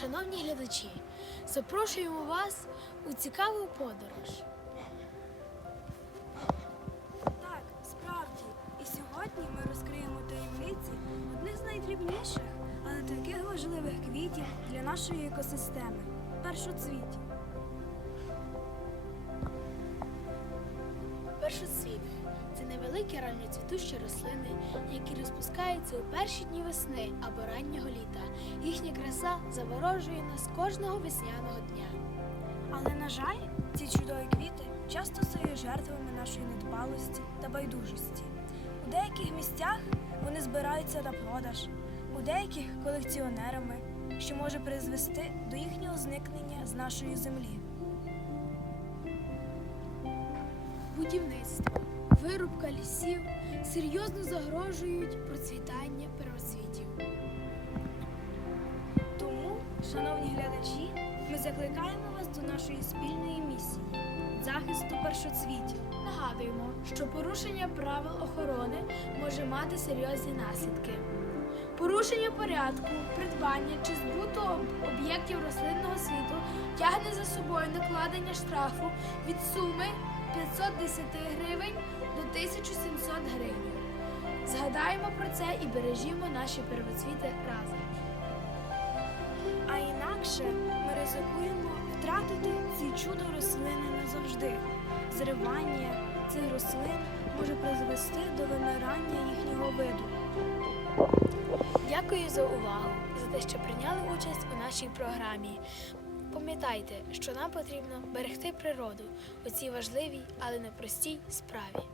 Шановні глядачі, запрошуємо вас у цікаву подорож. Так, справді. І сьогодні ми розкриємо таємниці одних з найдрібніших, але таких важливих квітів для нашої екосистеми першоцвітів. Це невеликі ранньоцвітущі рослини, які розпускаються у перші дні весни або раннього літа. Їхня краса заворожує нас кожного весняного дня. Але, на жаль, ці чудові квіти часто стають жертвами нашої недбалості та байдужості. У деяких місцях вони збираються на продаж, у деяких колекціонерами, що може призвести до їхнього зникнення з нашої землі. Будівництво, вирубка лісів серйозно загрожують процвітання первоцвітів. Тому, шановні глядачі, ми закликаємо вас до нашої спільної місії захисту першоцвітів. Нагадуємо, що порушення правил охорони може мати серйозні наслідки. Порушення порядку, придбання чи збуту об'єктів рослинного світу тягне за собою накладення штрафу від суми 510 гривень 1700 гривень. Згадаємо про це і бережімо наші первоцвіти разом. А інакше ми ризикуємо втратити ці чудо рослини назавжди. Зривання цих рослин може призвести до вимирання їхнього виду. Дякую за увагу за те, що прийняли участь у нашій програмі. Пам'ятайте, що нам потрібно берегти природу у цій важливій, але непростій справі.